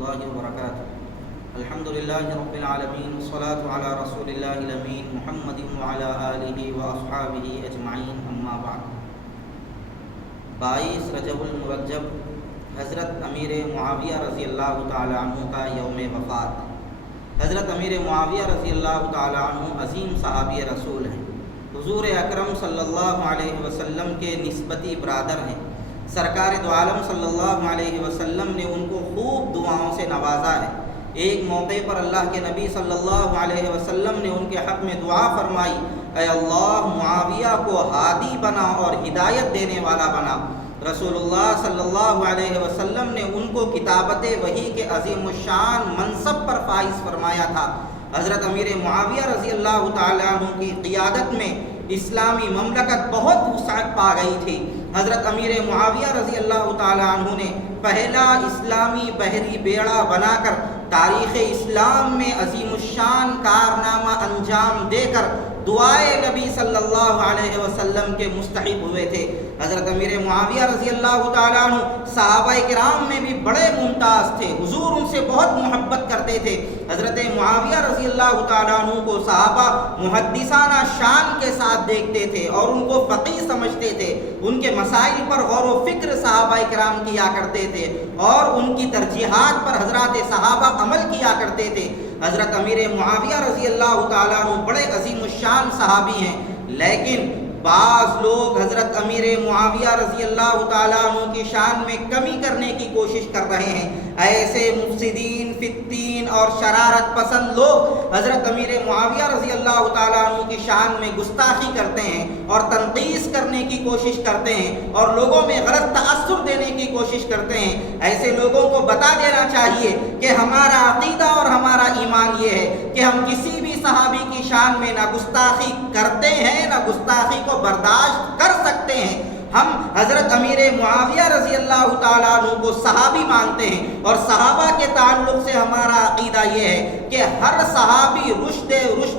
الله وبركاته. الحمد لله رب العالمين والصلاة على رسول الله الأمين محمد وعلى آله وأصحابه أجمعين أما بعد. 22 رجب المرجب حضرت امیر معاویہ رضی اللہ تعالی عنہ کا یوم وفات. حضرت امیر معاویہ رضی اللہ تعالی عنہ عظیم صحابی رسول ہیں. حضور اکرم صلی اللہ علیہ وسلم کے نسبتی برادر ہیں. سرکار دو عالم صلی اللہ علیہ وسلم نے ان کو خوب دعاؤں سے نوازا ہے. ایک موقع پر اللہ کے نبی صلی اللہ علیہ وسلم نے ان کے حق میں دعا فرمائی، اے اللہ معاویہ کو ہادی بنا اور ہدایت دینے والا بنا. رسول اللہ صلی اللہ علیہ وسلم نے ان کو کتابت وحی کے عظیم الشان منصب پر فائز فرمایا تھا. حضرت امیر معاویہ رضی اللہ تعالیٰ عنہ کی قیادت میں اسلامی مملکت بہت وسعت پا گئی تھی. حضرت امیر معاویہ رضی اللہ تعالیٰ عنہ نے پہلا اسلامی بحری بیڑا بنا کر تاریخ اسلام میں عظیم الشان کارنامہ انجام دے کر دعائے نبی صلی اللہ علیہ وسلم کے مستحق ہوئے تھے. حضرت امیر معاویہ رضی اللہ تعالیٰ عنہ صحابہ کرام میں بھی بڑے ممتاز تھے. حضور ان سے بہت محبت کرتے تھے. حضرت معاویہ رضی اللہ تعالیٰ عنہ کو صحابہ محدثانہ شان کے ساتھ دیکھتے تھے اور ان کو فقیہ سمجھتے تھے. ان کے مسائل پر غور و فکر صحابہ کرام کیا کرتے تھے اور ان کی ترجیحات پر حضرات صحابہ عمل کیا کرتے تھے. حضرت امیر معاویہ رضی اللہ تعالیٰ عنہ بڑے عظیم الشان صحابی ہیں، لیکن بعض لوگ حضرت امیر معاویہ رضی اللہ تعالیٰ عنہ کی شان میں کمی کرنے کی کوشش کر رہے ہیں. ایسے مفسدین فی الدین اور شرارت پسند لوگ حضرت امیر معاویہ رضی اللہ تعالیٰ عنہ کی شان میں گستاخی کرتے ہیں اور تنقیص کرنے کی کوشش کرتے ہیں اور لوگوں میں غلط تاثر دینے کی کوشش کرتے ہیں. ایسے لوگوں کو بتا دینا چاہیے کہ ہمارا عقیدہ اور ہمارا ایمان یہ ہے کہ ہم کسی بھی صحابی کی شان میں نہ گستاخی کرتے ہیں نہ گستاخی کو برداشت کر سکتے ہیں. ہم حضرت امیر معاویہ رضی اللہ تعالیٰ عنہ کو صحابی مانتے ہیں اور صحابہ کے تعلق سے ہمارا عقیدہ یہ ہے کہ ہر صحابی رشد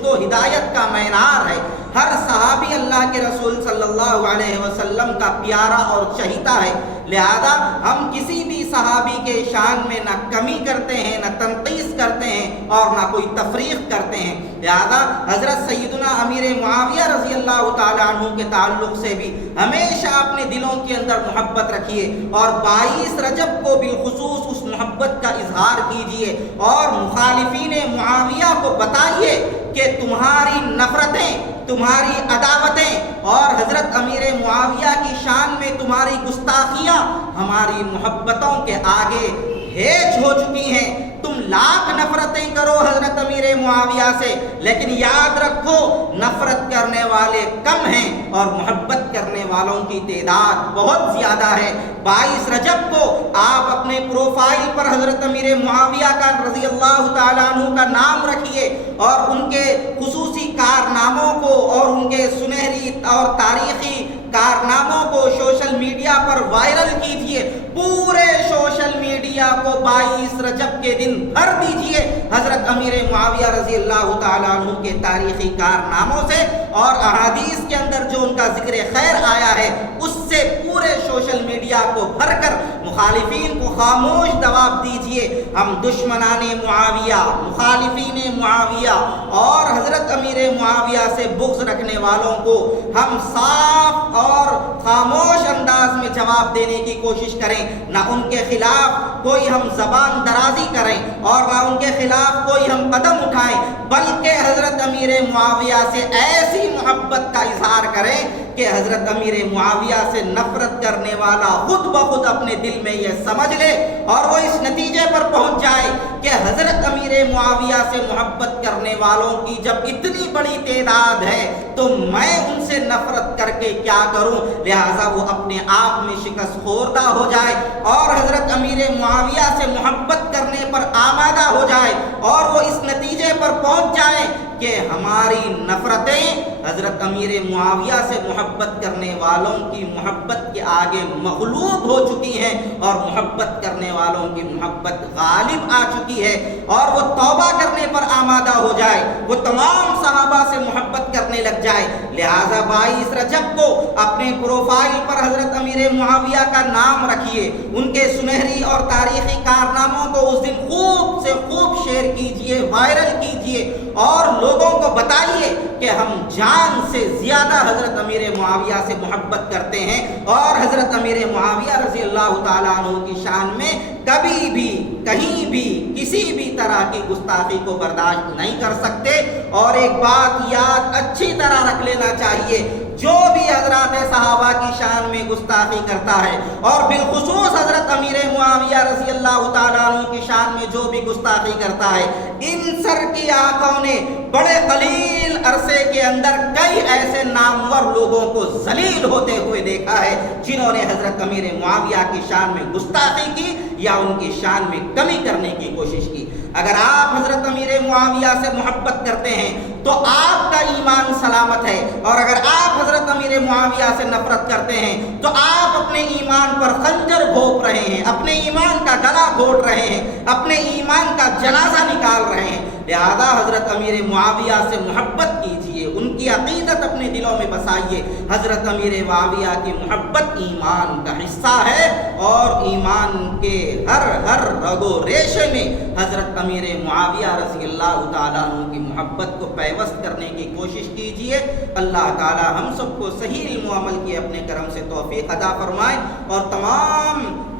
و ہدایت کا معیار ہے. ہر صحابی اللہ کے رسول صلی اللہ علیہ وسلم کا پیارا اور چہیتا ہے. لہذا ہم کسی بھی صحابی کے شان میں نہ کمی کرتے ہیں نہ تنقیص کرتے ہیں اور نہ کوئی تفریق کرتے ہیں. لہذا حضرت سیدنا امیر معاویہ رضی اللہ تعالیٰ عنہ کے تعلق سے بھی ہمیشہ اپنے دلوں کے اندر محبت رکھیے اور 22 رجب کو بالخصوص اس محبت کا اظہار کیجیے اور مخالفین معاویہ کو بتائیے کہ تمہاری نفرتیں، تمہاری عداوتیں اور حضرت امیر معاویہ کی شان میں تمہاری گستاخیاں ہماری محبتوں کے آگے ہیج ہو چکی ہیں. تم لاکھ نفرتیں کرو حضرت امیر معاویہ سے، لیکن یاد رکھو نفرت کرنے والے کم ہیں اور محبت کرنے والوں کی تعداد بہت زیادہ ہے. 22 رجب کو آپ اپنے پروفائل پر حضرت امیر معاویہ کا رضی اللہ تعالیٰ عنہ کا نام رکھیے اور ان کے خصوصی کارناموں کو اور ان کے سنہری اور تاریخی کارناموں کو سوشل میڈیا پر وائرل کیجیے. پورے سوشل میڈیا کو 22 رجب کے دن بھر دیجیے حضرت امیر معاویہ رضی اللہ تعالیٰ عنہ کے تاریخی کارناموں سے اور احادیث کے اندر جو ان کا ذکر خیر آیا ہے اس سے پورے سوشل میڈیا کو بھر کر مخالفین کو خاموش جواب دیجیے. ہم دشمنان معاویہ، مخالفین معاویہ اور حضرت امیر معاویہ سے بغض رکھنے والوں کو ہم صاف اور خاموش انداز میں جواب دینے کی کوشش کریں. نہ ان کے خلاف کوئی ہم زبان درازی کریں اور نہ ان کے خلاف کوئی ہم قدم اٹھائیں، بلکہ حضرت امیر معاویہ سے ایسی محبت کا اظہار کریں کہ حضرت امیر معاویہ سے نفرت کرنے والا خود بخود اپنے دل میں یہ سمجھ لے اور وہ اس نتیجے پر پہنچ جائے کہ حضرت امیر معاویہ سے محبت کرنے والوں کی جب اتنی بڑی تعداد ہے تو میں ان سے نفرت کر کے کیا کروں. لہٰذا وہ اپنے آپ میں شکست خوردہ ہو جائے اور حضرت امیر معاویہ سے محبت کرنے پر آمادہ ہو جائے اور وہ اس نتیجے پر پہنچ جائے کہ ہماری نفرتیں حضرت امیر معاویہ سے محبت کرنے والوں کی محبت کے آگے مغلوب ہو چکی ہیں اور محبت کرنے والوں کی محبت غالب آ چکی ہے اور وہ توبہ کرنے پر آمادہ ہو جائے، وہ تمام صحابہ سے محبت کرنے لگ جائے. لہٰذا 22 رجب کو اپنے پروفائل پر حضرت امیر معاویہ کا نام رکھیے، ان کے سنہری اور تاریخی کارناموں کو اس دن خوب سے خوب شیئر کیجئے، وائرل کیجئے اور لوگوں کو بتائیے کہ ہم جان سے زیادہ حضرت امیر معاویہ سے محبت کرتے ہیں اور حضرت امیر معاویہ رضی اللہ تعالیٰ عنہ کی شان میں کبھی بھی کہیں بھی کسی بھی طرح کی گستاخی کو برداشت نہیں کر سکتے۔ اور ایک بات یاد اچھی طرح رکھ لینا چاہیے، جو بھی حضرات صحابہ کی شان میں گستاخی کرتا ہے اور بالخصوص حضرت امیر معاویہ رضی اللہ تعالیٰ عنہ کی شان میں جو بھی گستاخی کرتا ہے، ان سر کی آنکھوں نے بڑے قلیل عرصے کے اندر کئی ایسے نامور لوگوں کو ذلیل ہوتے ہوئے دیکھا ہے جنہوں نے حضرت امیر معاویہ کی شان میں گستاخی کی یا ان کی شان میں کمی کرنے کی کوشش کی۔ اگر آپ حضرت امیر معاویہ سے محبت کرتے ہیں تو آپ کا ایمان سلامت ہے، اور اگر آپ حضرت امیر معاویہ سے نفرت کرتے ہیں تو آپ اپنے ایمان پر خنجر گھونپ رہے ہیں، اپنے ایمان کا گلا گھونٹ رہے ہیں، اپنے ایمان کا جنازہ نکال رہے ہیں۔ لہذا حضرت امیر معاویہ سے محبت کیجئے، ان کی عقیدت اپنے دلوں میں بسائیے۔ حضرت امیر معاویہ کی محبت ایمان کا حصہ ہے اور ایمان کے ہر رگ و ریشے میں حضرت امیر معاویہ رضی اللہ تعالیٰ عنہ کی محبت کو پیوست کرنے کی کوشش کیجئے۔ اللہ تعالیٰ ہم سب کو صحیح علم و عمل کی اپنے کرم سے توفیق عطا فرمائے اور تمام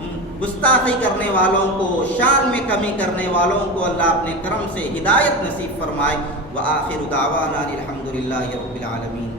گستاخی کرنے والوں کو، شان میں کمی کرنے والوں کو اللہ اپنے کرم سے ہدایت نصیب فرمائے۔ وآخر دعوانا الحمدللہ رب العالمین۔